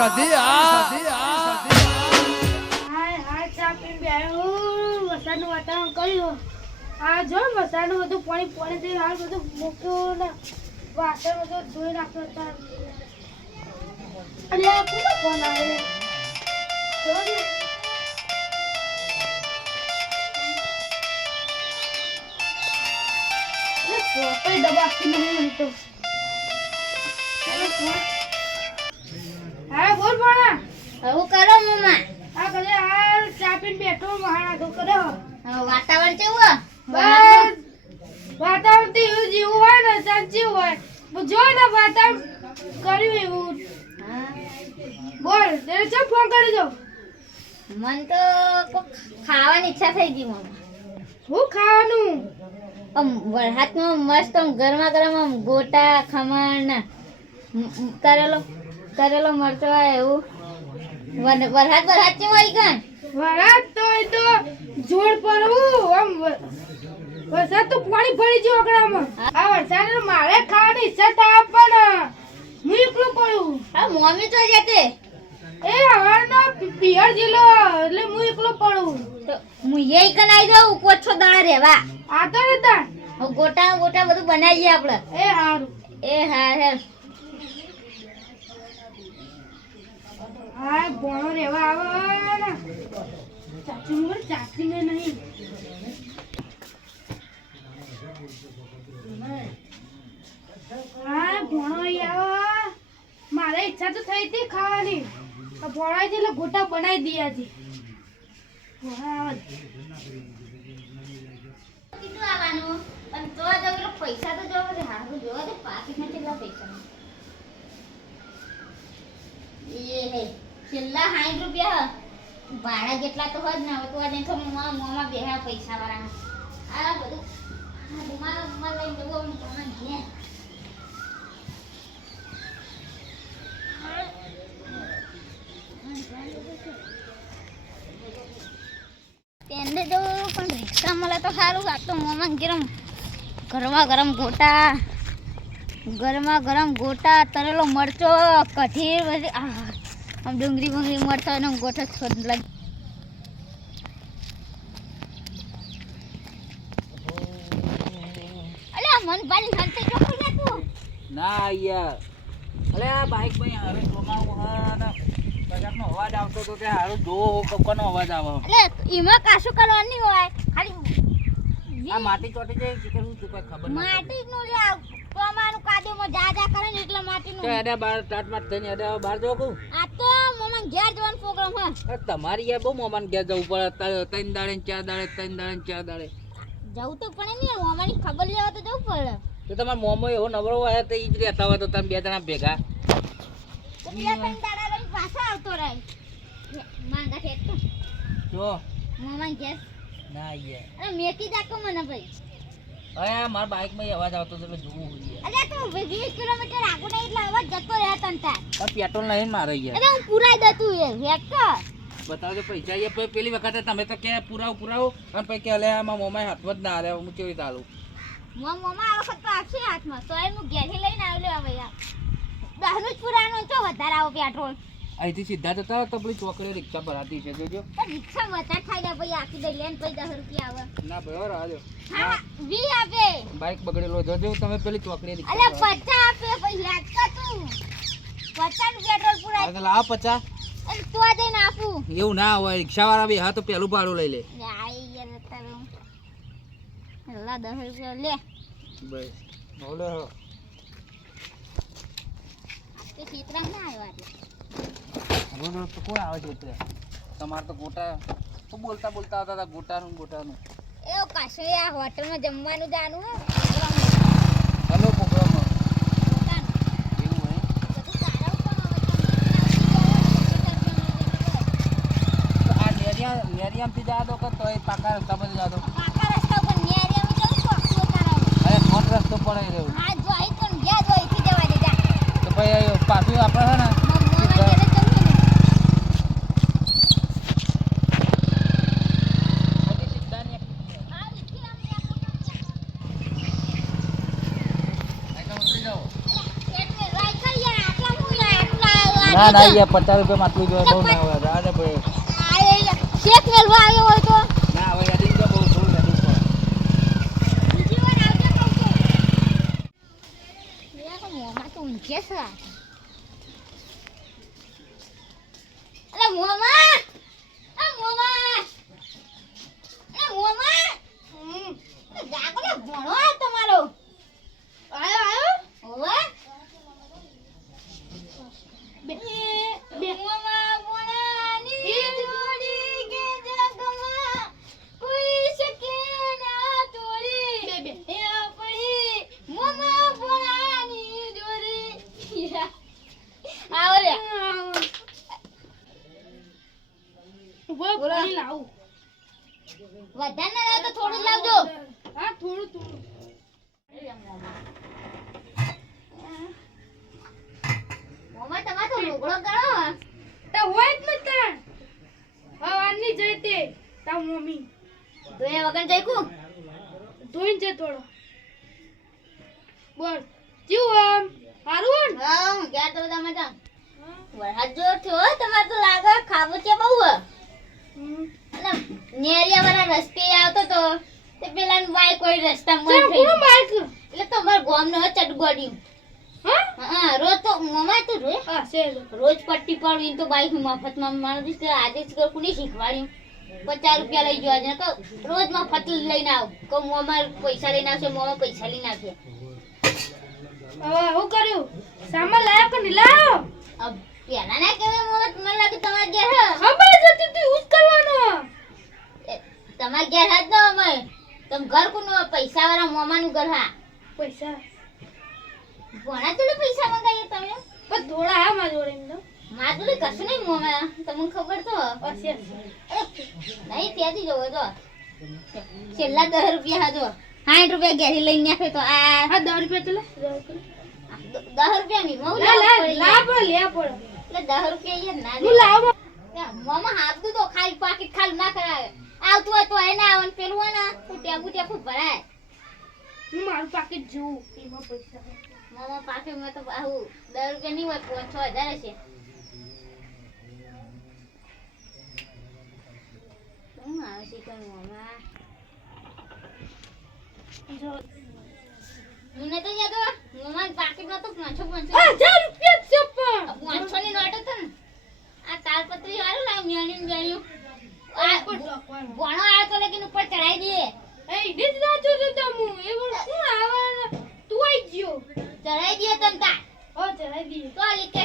સધી આ જો ને વરસાદનું બધું પાણી પાણી થઈ હાલ બધું મૂક્યું ને વાસણ બધું ધોઈ નાખ્યો હતા. અરે કોનો ફોન આવે. ફોટો દબાવતી નહીં હા બોલ ભણા હવે કરો મમ્મા? આ કદે હાલ ચા પીને બેઠો મહાણા તો કરો વાતાવરણ કેવું બસ વાતાવરણ તો એવું જેવું હોય ને સાચી હોય. પણ જો ને વાતાવરણ કર્યું એવું. બોલ તેને ચો ફોન કરી દો મન તો ખાવાની ઈચ્છા થઈ ગઈ મમ્મા. હું ખાવાનું? આમ વરસાદમાં મસ્ત આમ ગરમા ગરમ આમ ગોટા ખમણ તરેલો તરેલો મરચો હોય એવું. વર- વરસાદ વરસાદ કેવું હોય કણ વરાત તો એ તો જોડ પડવું આમ વરસાદ તો પાણી ભરી ગયું અકડામાં આ વરસાદ મારે ખાવાની ઈચ્છા થાય પણ હું એકલું પડું. હા મમ્મી તો જતે એ હવાનો પિયર જિલ્લો એટલે હું એકલો પડું. તો હું એ કન આવી જાઉં કોછો દાણા રહેવા. આ તો હવે ગોટા ગોટા બધું બનાવીએ આપણે એ હારું. એ હા હે. હા ભણો રેવા આવે. ચાચી મોર ચાચી ને નહીં. હા ભણો આવે. મારે ઈચ્છા તો થઈ હતી ખાવાની. ભણાય ભણો એટલે ગોટા બનાવી દીયા છે પૈસા તો જોવા છે હારું જોવો છે પૈસા એ હે છેલ્લા સાઠ રૂપિયા ભાડા જેટલા તો હોય જ ને, હવે તો આજે તો મોમાં મોમાં બેહા પૈસા વાળા આ બધું મારા મમ્મા લઈને જવું મોમાં ઘેર. પણ રિક્ષા મળે તો સારું, આ તો મોમાં ગરમ, ગરમા ગરમ ગોટા. ગરમા ગરમ ગોટા તરેલો મરચો કઢી બધી આમ ડુંગળી બુંગળી મરચો અને ગોટો છોડ લાગે. મન પાણી હલતે ચોખ્ખું છે તું ના યાર. અલે આ બાઈક ભાઈ હારે હા ને કજાકનો અવાજ આવતો તો કે હારો જો કક્કોનો અવાજ આવે. એટલે એમાં કાશું કરવાનું નહીં હોય. ખાલી આ માટી ચોટી જાય કે કોઈ ખબર માટી નું લે પ્રમાણનું કાદવમાં જા જા કરે ને એટલે માટીનું તો એડા બાર ટાટ માટ થઈને એડા બહાર જો કહું? આ તો મમ્મા ઘેર જવાનો પ્રોગ્રામ હા અરે તમારી યાર બહુ મોમાન ઘેર જવું પડે. ત્રણ દાડે ને ચાર દાડે ત્રણ દાડે ને ચાર દાડે. જવું તો પડે ને મમ્માની ખબર લેવા તો જવું પડે. તો તમારા મોમો એવો નવરો હોય તો એ જ રહેતા હોય તો તમે બે જણા ભેગા. પાછા આવતો રહે. માંગા છે તો. જો. મમ્મા ઘેર. ના યાર. અરે મેકી જાકો મને ભાઈ. આ મારા બાઈકમાં અવાજ આવતો હતો એટલે જોવું અરે તું વીસ કિલોમીટર આગળ નહીં એટલે અવાજ જતો રહે તન તાર. પેટ્રોલ નહીં મારે યાર. અરે હું પુરાઈ દઉં તું એ વેક કર. બતાવજો પૈસા યાર પેલી વખતે તમે તો કે પુરાવ પુરાવો અને પછી કે અલે આમાં મોમાય હાથમાં જ ના આલે હું કેવી રીતે આલું મમ મમ્મા આ વખત તો આપશે હાથમાં તો હું ઘેરથી લઈને આવ્યો હવે યાર. દહનું જ પુરાણું તો વધારે આવો પેટ્રોલ અહીંથી સીધા જતા હતા તો પેલી ચોકડીઓ રિક્ષા ભરાતી છે જોજો. રિક્ષા વધારે ખાઈ જાય પછી આખી દઈ લેન પછી દસ રૂપિયા આવે. ના ભાઈ વાર આજો હા વી આપે. બાઈક બગડેલો જોજો તમે પેલી ચોકડી અલે રિક્ષા ભરાતી. પચા આપે પછી યાદ કર તું. પચાસ પેટ્રોલ હા, પુરાય તો પચા અરે તો જઈને આપું. એવું ના હોય રિક્ષા વાળા બી હા તો પેલું ભાડું લઈ લે. આઈ યાર હું લા દસ રૂપિયા લે. બસ બોલો. તે ચિત્રા ના આવ્યો આજે રોજ તો કોણ આવે છે એટલે તમારે તો ગોટા, તો બોલતા બોલતા આવતા હતા, ગોટાનું ગોટાનું. એવું કશું આ હોટલમાં જમવાનું જાનું હે હલો પ્રોગ્રામ પોતાનું. એવું હોય બધું સારા પણ હવે તો આ નેરિયા નેરિયામથી જા દો કે તો એ પાકા રસ્તા પર જા દો પાકા રસ્તા ઉપર નેરિયામાં જવું ચોકલો કરાવો અરે કોણ રસ્તો પડે રહ્યો આ જો અહીં તો ગયા જો અહીંથી જવા દે જા તો ભાઈ પાછું આપણે છે ને મમ્મા સીધા- ઘરે જવું ને બધી સીધા ને આ રીતથી આમ ત્યાં એટલે ઉતરી જાઓ એટલે રાઈ કરી યાર આટલા હું યાર આટલા ના ના યાર પચાસ રૂપિયા માટલું જોઈએ બહુ ના હોય. રાહ ભાઈ. શેક મેળવા આવ્યો હોય તો? ના હવે યાદી તો બહુ થોડું છું. લે તો મોંમાં તો ઊંઘે છે. અરે મોંમાં! આ મોંમાં! અલા મોંમાં! હમ. આ જાગો ને ભણો આ તમારો. આયો આયો હોવે? બે બે મોંમાં ભણાની જોડી કે જગમાં કોઈ શકે ના તોડી. બે બે એ આપણી મોંમાં ભણાની જોડી. આવો લે. ઊભો પાણી લાવું વધારે ના લાવો તો થોડું જ લાવજો હા થોડું થોડું મોંમાં તમારે તો લુગડો કરો તો હોય જ ને તાણ હવાની જઈ તે તા મમ્મી વગર જઈકું ધોઈને થોડો બોલ જીવ આમ? હારું હા હું ક્યાં તો બધા મજા વરસાદ જોર થયો તમારે તો લાગે ખાવો છે બહુ અને નેરિયા વાળા રસ્તે આવતો તો તે પેલા બાઈક કોઈ રસ્તામાં ચાલ બંધ થઈ ગયું. બાઈક એટલે તમાર ગોમ નો ચટગોડિયું. હા? રોજ તો મમાય તો રોજ. રોજ. પટ્ટી પાડવી તો બાઈક મફતમાં મારે દીસ આજે જ કોને શીખવાડ્યું. પચાસ રૂપિયા લઈ જવા છે રોજ ફટલ લઈને આવ. કહું મોમાં પૈસા લઈને આવશે મોમાં પૈસા લઈને આવશે. હવે હું કર્યું? સામાન લાયો કે નહીં લાયો? પેલા ના કહેવાય મોત મને લાગે તમારા ઘેર હે. ખબર જ હતી તું યુઝ કરવાનો. તમારા ઘેર હાથ દો અમે. તમે ઘર કોનું પૈસા વાળા મોમાનું ઘર હા. પૈસા. ભણા થોડા પૈસા મંગાવીએ તમે? પણ થોડા હા મારા જોડે એમ તો કશું નહીં મોમે. તમને ખબર તો હશે નહીં ત્યાંથી જોવો જો છેલ્લા દસ રૂપિયા હા સાઠ રૂપિયા ઘેરી લઈને નાખે તો આ હા દસ રૂપિયા તો દસ રૂપિયા. દસ રૂપિયા લા લા પડી. લા. પડે એટલે દસ રૂપિયા યાર ના હું લાવો. મોમા મોમાં હાથું તો ખાલી પાકીટ ખાલી ના કરાવે. આવતું હોય તો એને આવે પેલું હોય ને કુટ્યા બુટ્યા ખૂબ ભરાય. હું મારું પાકીટ જોઉં એમાં પૈસા. હોય. પાકીટમાં તો આવું દસ રૂપિયા નહીં હોય પાંચ છ હજાર હશે. જો. મને તો યાદ તો પાંચસો પાંચસો આ હજાર રૂપિયા ની ને ભણો આવ્યો તો લેકિન ઉપર ચડાઈ દે એ છે તમું. એ? તું આઈ ગયો. ચડાઈ દે તન હો, ચડાઈ. તો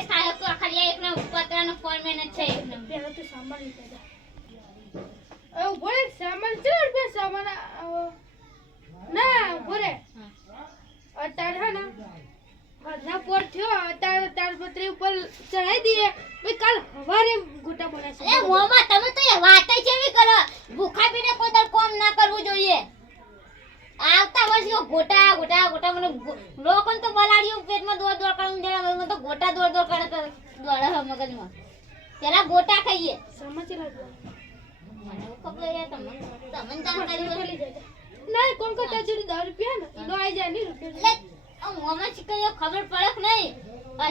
થાય તો ખાલી એક પતરાનો ફોર્મેટ જ છે તો હતા. હવે ઊભો રે, સામાન કેટલા રૂપિયા સામાન આ- ના ઊભો રે. અત્યારે હે ને હદના પોર થયો અત્યારે તાડપત્રી ઉપર ચડાઈ દઈએ પછી કાલ હવારે ગોટા બનાવશે એ મોમાં તમે તો એ વાત જ એવી કરો ભૂખા પીને કોઈ દર કોમ ના કરવું જોઈએ આવતા વર્ષ ગોટા ગોટા ગોટા મને ગો- લોકોને તો બલાડ્યું પેટમાં દોડ દોડ કરવું જરા મને તો ગોટા દોડ દોડ કરે તો દોડે હે મગજમાં પેલા ગોટા ખાઈએ સામાન ચલા દો. મને એવું ખબર યાર તમને તમને જાણકારી હોય. ખાલી જાય. ના કોણ કરતા જોડી દસ રૂપિયા ને એનો આઈ જાય નહીં રૂપિયા એટલે આ મોમાં ચીકણીઓ ખબર પડે કે નહીં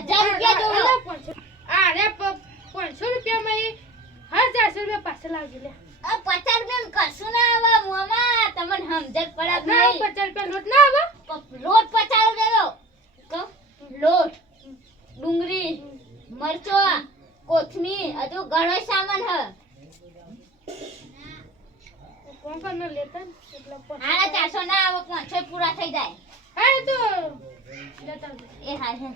હજાર રૂપિયા જોવો અલા, પાંચસો. આ રે પ- પાંચસો રૂપિયામાં એ હા ચારસો રૂપિયા પાછળ લાવજો લે આ પચાસ રૂપિયા કશું ના આવે મોમાં તમને સમજણ પડે કે ના નહીં પચાસ રૂપિયા લોટ ના આવે પ- લોટ પચાસ રૂપિયા લો કહું લોટ ડુંગળી મરચો કોથમીર હજુ ઘણો સામાન હ કોણ કોણ ન લેતા ને એટલે પાંચસો. હાડા ચારસો ના આવે પાંચસો પૂરા થઈ જાય હા એ તો લેતા આવજો. એ હા છે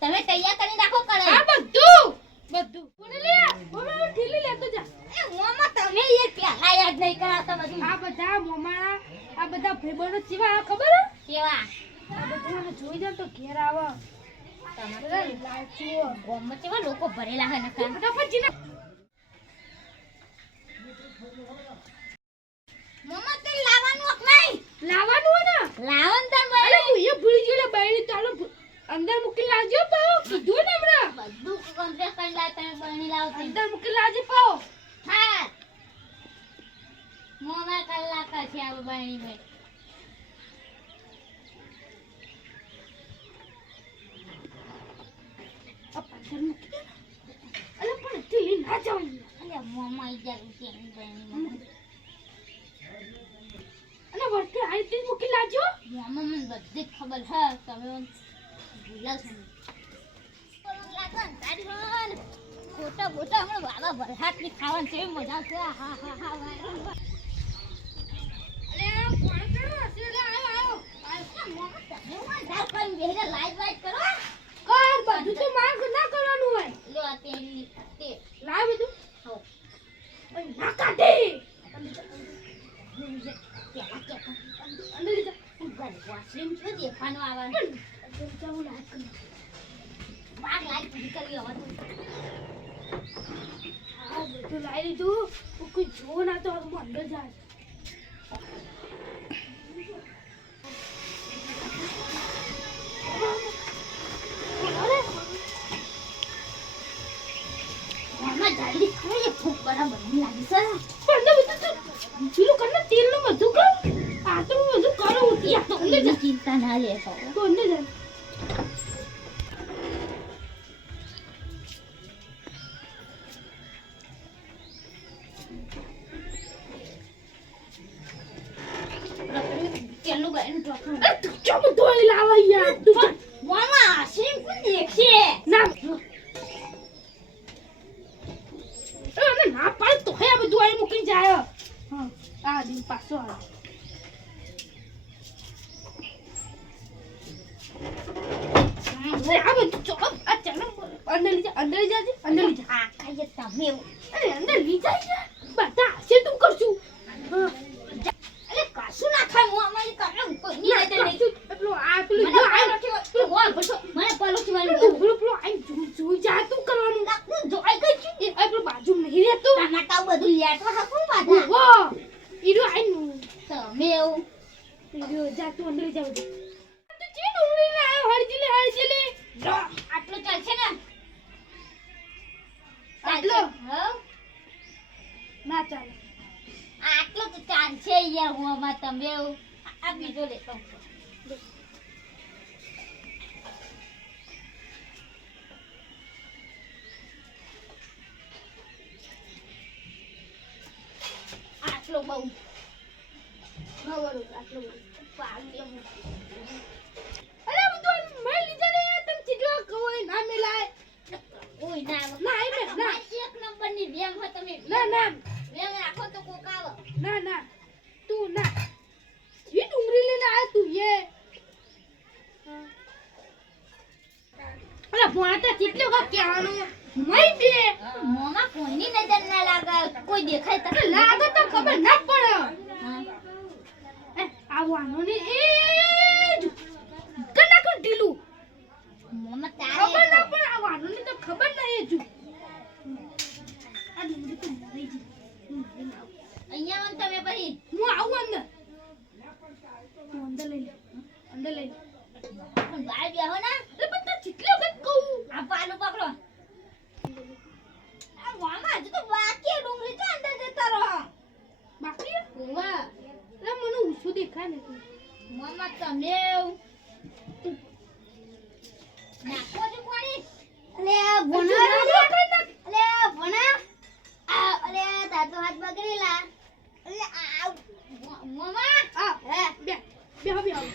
તમે તૈયાર કરી રાખો આ કરે બધું બધું કોને લે કોને લે? ઠેલી લેતો જા એ મોમાં તમે એ પહેલા યાદ નહીં કરાવતા બધું આ બધા મોમાળા આ બધા ભાઈબંધો ચેવા આવે ખબર હે? કેવા આ બધું મને જોઈ જાય તો ઘેર આવે બધા લાચુઓ. ગોમમાં કેવા લોકો ભરેલા હોય નખા ફટાફટ જીના મોમાં તે લાવવાનું હક નહીં લાવવાનું હોય ને લાવન તાર અરે બને હું એ ભૂલી ગયો લે બાયડી ચાલો ભૂ- અંદર મૂકી લાવજો પાઓ કીધું ને હમણાં બધું કમ્પ્લીટ કરી લાવ તમે બની લાવ અંદર મૂકી લાવજો પાઓ હા મોમાં કલાક છે આ બની ભાઈ મૂકી દે અલે પણ તે ના જાવ અલ્યા મોમાં જાય કે અને વર્તે મૂકી લાજો. મોમાં મને બધી ખબર છે. તમે ભૂલ્યા છો ખોટા બોટા હમણાં ભરહાટની ખાવાની કેવી મજા છે. હા હા હા વાયરલ અલે કોણ કરો હશે લે આયો આયો કર. બધું તો માર ના કરવાનું હોય. લાવ બધું. ઓય ના કાઢે. અંદર જા જાવું લાગ કર આ બધું લાવી લીધું હું કોઈ જો ના તો હું અંદર જાય જલ્દી ખાઈએ ભૂખ બરાબર નહીં લાગી છે પણ બધું તો પેલું કર ને તેલનું બધું કર. આ તો હું બધું કરું તો અંદર જા. એની ચિંતા ના તો અંદર અંદર જા અંદર જાજે અંદર જા હા ખાઈએ તમે અંદર લઈ જાય બહુ ના મેલાય તો કોક ના ના તું ના ડુંગળી લઈને આય તું અરે ભોણા ચીટલો કા કહેવાનું. મઈ બે. કોઈની નજર ના લાગે કોઈ દેખાય તો. લાગે તો ખબર ના પડે. આવવાનું એ આવવાનો ને એ જ કના કર ઢીલું મોમાં ખબર ના તારે પડે આવવાનું ને તો ખબર નહીં હજુ આ ડુંગળી તો મરી ગઈ અહીંયા આવો ને તમે પછી હું આવું અંદર તું અંદર લઈ લે અંદર લઈ લે પણ બહાર બેહો ને અરે પણ તને કેટલી વખત કહું આ પાલું પકડો આ મોમાં હજુ તો બાકી છે ડુંગળી તો અંદર જતા રહો બાકી છે? વાહ અરે મને ઊંચું દેખાય ને તું મોમાં તમે નાખો છો પાણી અલે આ ભોણા અલે આ ભોણા આ અલે તાતો હાથ બગડેલા અલે આ મોમાં આ હે બે બે બે આવ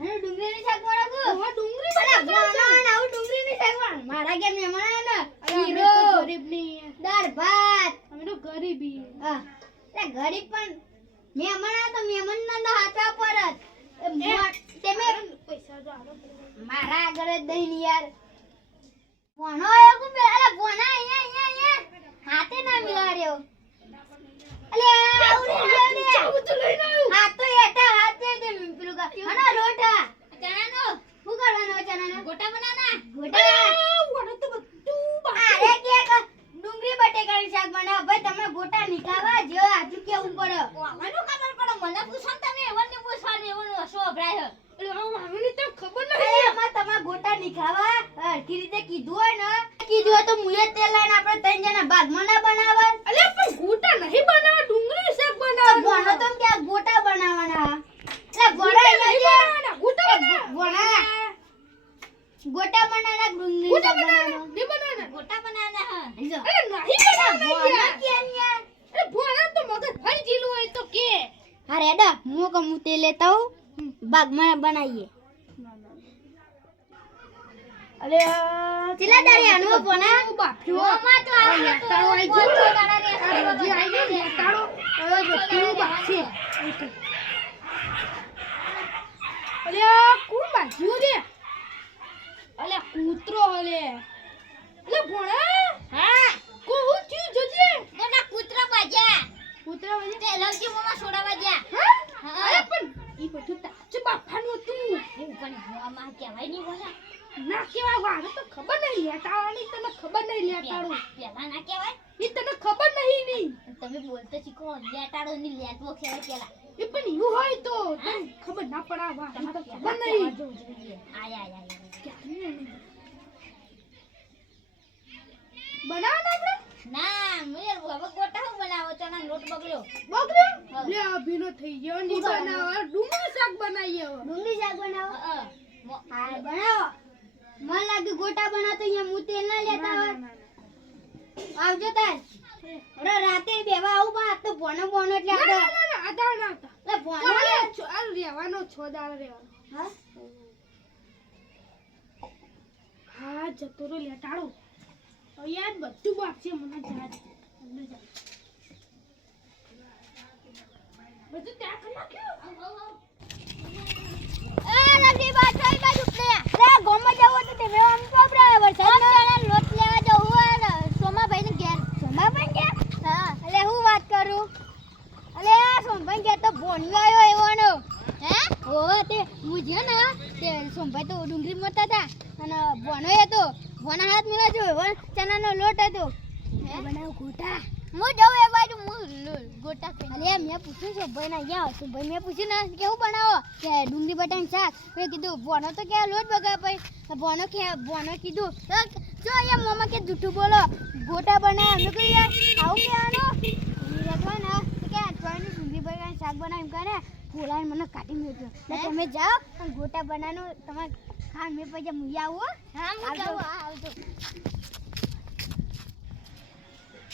હે ડુંગળીની શાક બનાવું ઓવા ડુંગળી અરે બનાવે છે. ભોણા આવું ડુંગળીની શાક મારા ઘેર મહેમાન અરે અમે હીરો ગરીબ નહીં દાળ ભાત. અમે તો ગરીબી હા. એટલે ગરીબ પણ મહેમાન આ તો મહેમાન ના હાથવા પર જ. એ મોટ- પૈસા તો મારા આગળ જ દઈ યાર. ભણો આવ્યો કુ બે ભણા અહીંયા અહીંયા અહીંયા. હાથે ના મિલાડ્યો અલે આ ઉડી ગયો ને તો એટા હાથે રોટા પેલું કા ચણાનો? શું કરવાનો ચણાનો? ગોટા બનાવના ગોટા? તો બધું બાકી. અરે કે ડુંગળી બટેકાનું શાક બનાવો. ભાઈ તમે ગોટા નીકાવા જે આજુ કેવું પડે? મને ખબર પડે. મને પૂછો ને તમે એવને પૂછવાનું એવનું અભરાય એટલે મને તો ખબર નહીં એમાં તમારે ગોટા નીકાવા હરખી રીતે કીધું હોય ને કીધું હોય તો મુએ તેલ લઈને આપણે ત્રણ જણા ભાગમાં ના બનાવવા અલે પણ ગોટા નહીં બનાવવા ડુંગળી શાક તો બનાવવાનું ભણો તો ક્યાં ગોટા બનાવવાના એટલે ભણા અહીંયા બનાવવાના, ગોટા બનાવવાના. ભણા ગોટા બનાવવાના ડુંગળી ગોટા શાક બનાવવાના. બનાવવાનું ને જો અરે નહીં ભોણા યાર. કેમ યાર અરે ભોણા તો મગજ ફરી જીલું હોય તો કે હા રેડા હું કમ હું તે લેતા હું બાગમાં બનાવીએ અરે ચેલા દારે આનો ભોણા બાપ્યો ઓમાં તો આ આ લેટાડો આઈ તો ગયો. દાડા રે આ હજી આઈ ગયો લેટાડો. હવે બધું બાકી. અરે આ કોણ બાજ્યું રે અલે કૂતરો અલે અલે ભોણા હા કોણ થયું જોજે મોટા કૂતરા બાજ્યા કૂતરા વાજે તે લવજી મોમાં સોડા બાજ્યા હા હા. અરે પણ ઈ બધું તાચ બાપાનું હતું હું પણ ભોવામાં કહેવાય નહીં બોલા ના કેવા તો ખબર નહીં લેટાવાની તને ખબર નહીં લેટાડું. પેલા ના કહેવાય? એ તને ખબર નહીં ની તમે બોલતો શીખો લેટાડો ની લેટવો કહેવાય પેલા. એ પણ એવું હોય તો તને ખબર ના પડા વા ઈ તો ખબર નહીં. આય આય આય. બનાવવાના આપણે? ના મેર હવે ગોટા હું બનાવો ચણા લોટ બગડ્યો. બગડ્યો? લે આ ભીનો થઈ ગયો. ની બનાવો? ડુંગળી શાક બનાવીએ ડુંગળી શાક બનાવો? હા બનાવો. મને લાગે ગોટા બનાવતો અહીંયા હું તેલ ના લેતા હોય. આવજો તાર. અરે રાતે બેવા આવું બા તો ભોનો ભોનો એટલે આપણે ના, ના, ના, આધાર ના હતા. એટલે ભોનો આ રહેવાનો છો દાળ રહેવાનો. હા? હા જતો રો લેટાડો. હવે યાર બધું બાપ છે મને જરા અંદર જા. બધું ત્યાં કરી નાખ્યું? એ નથી બાજુ બાજુ. રે ગોમો જવો તો તે આમ તો આપણે વરસાદ ના લોટ લેવા જવું હોય ને સોમાભાઈ ને ઘેર. સોમાભાઈ ઘેર? હા એટલે હું વાત કરું? અલે સોમભાઈ ઘેર તો ભોણિયો આવ્યો એવાનો. હે? ઓ તે હું ને તે સોમભાઈ તો ડુંગળી મોતા હતા. અને ભોણો હતો. ભોના હાથ મિલા જો ચણાનો લોટ હતો. બનાવ ગોટા હું જાઉં એ બાજુ હું ગોટા અરે મેં પૂછ્યું ને અહીંયા સોમભાઈ મેં પૂછ્યું ને કેવું બનાવો? કે ડુંગળી બટાનું શાક? મેં કીધું ભોનો તો કે લોટ બગા પછી ભોનો કે ભોનો કીધું જો અહીંયા મમ્મા કે જૂઠું બોલો ગોટા બનાવ્યા મેં કહ્યું યાર આવું કહેવાનું? રખવા ને તો કે અઠવાડિયાનું ડુંગળી બટાનું શાક બનાવ્યું કરે ફોલાને મને કાઢી તમે જાઓ અને ગોટા બનાવવાનું તમારે ખા મેં પછી હું આવું હા. હું આવજો અલે સંભાઈ ઓ સંભાઈ અરે આ થયું અને સુભા સુભા બૂમ પાડવાનો કોક આવ્યો લાગે અરે આ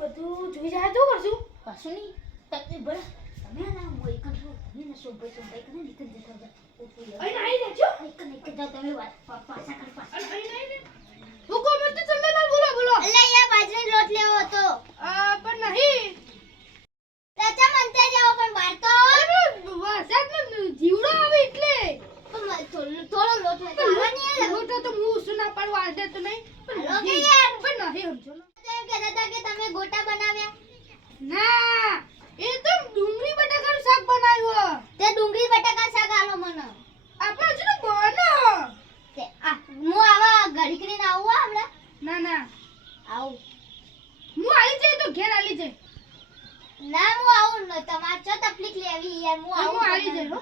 બધું જોઈ જાય તો કરશું કશું નહીં. તકલીફ ભરે તમે ના હું એક જ તમે ના સંભાઈ સંભાઈ કરે નીકળ જતા હતા અહીં આવી રહેજો એક એક જ જાઓ તમે વાત. પાછા કર પાછા. અહીં અહીં હું કોમ તો તમને ના બોલો બોલો. અલે યાર બાજરી લોટ લેવો હતો. આ પણ નહીં. રાજા મંતે જાઓ પણ બહાર તો વરસાદમાં જીવડો આવે એટલે. થોડો લોટ તો આવવાની તો હું શું ના પાડવા આજે તો નહીં. પણ યાર. પણ નહીં સમજો. એમ કહેતા હતા કે તમે ગોટા બનાવ્યા. ના એ તો ડુંગળી બટાકાનું શાક બનાવ્યું તે ડુંગળી બટાકા શાક આલો મને આપણે હજુ તો બનો તે આ હું આવા ઘડી કરીને આવું હો હમણાં ના ના આવું હું આવી જાય તો ઘેર આવી જાય ના હું આવું ન તમારે ચો તકલીફ લેવી યાર હું હો.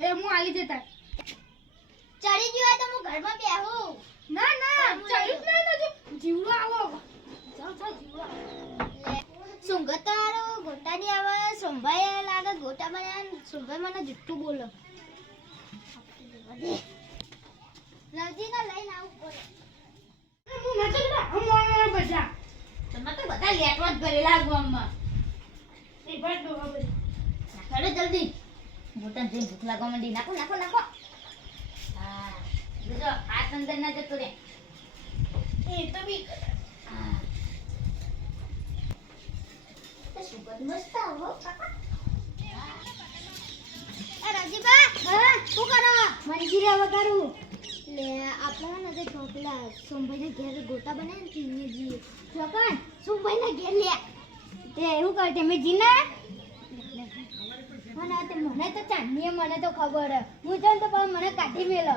એ હું જતા. ચડી ગયો તો હું ઘરમાં બેહું. ના ના ચાલ્યું જ નહીં હજુ. જીવડો આવો. જાઓ જીવડો આવો. સુંગતારો ગોટાની આવે સંભાઈ લાગે ગોટા બનાવ્યા સંભાઈ મને જુઠ્ઠું બોલો. લવજીને લઈને આવું પડે. હું હું બધા. તમે તો બધા લેટવા જ ભરેલા ગામમાં. એ ડોહા બધા. નાખો જલ્દી. મોટા જોઈને ભૂખ લાગવા માંડી. નાખો નાખો નાખો. હા જો આ અંદર ના જતો રે એ તો બી હા. મસ્ત આવો કાકા રાજીબા હા. શું કરો? મંજીરા વગાડું. લે આપણે ને સોમભાઈ ઘેર ગોટા બનાવે ને તીને જી ચોકન. સોમભાઈ ના ઘેર લે. તે એવું કરે મેં જીના મને તે મને તો ચાંદીએ મને તો ખબર હે. હું જાઉં તો પણ મને કાઢી મેલો.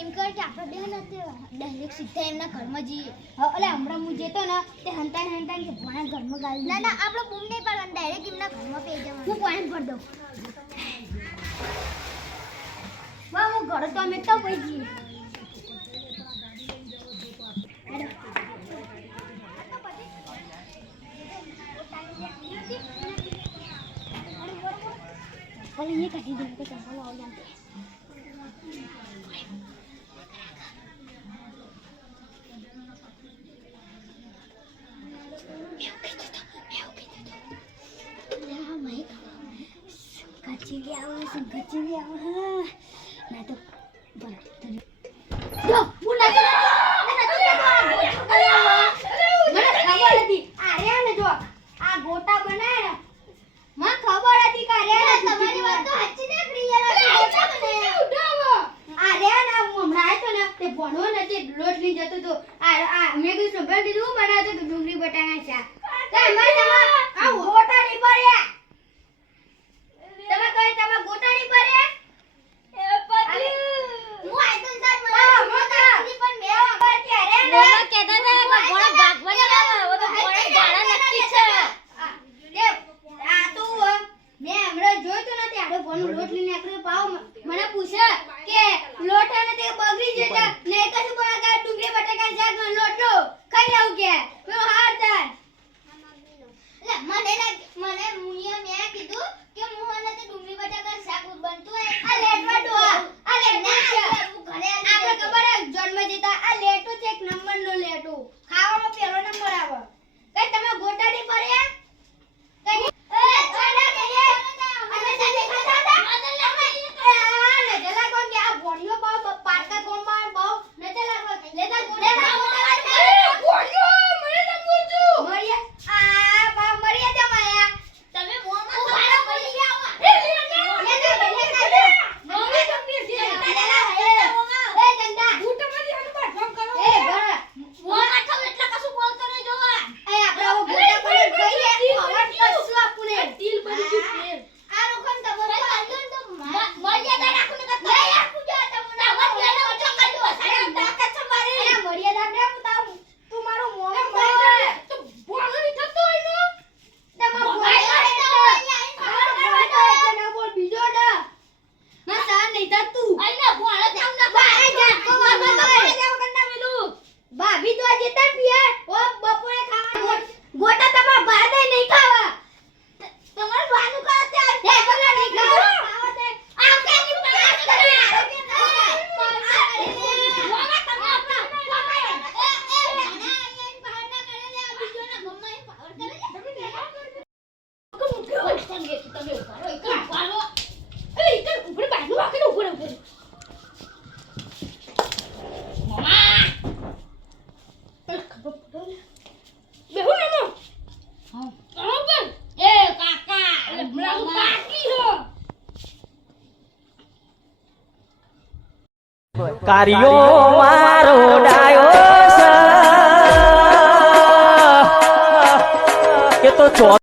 એમ કર કે આપણે બે નથી ડાયરેક્ટ સીધા એમના ઘરમાં જઈએ. એટલે હમણાં હું જતો ને તે હંતાન હંતાને કે ભણા ઘરમાં ગાળી ના ના આપણે બૂમ નહીં પાડવાનું ડાયરેક્ટ એમના ઘરમાં પે જવાનું. હું પાણી ભર દઉં. વાહ હું ઘરે તો અમે તો પી นี่ก็ยังยืน છે તો તમે ઉભારો એક ઉભારો કાર્યો મારો ડાયો કે તો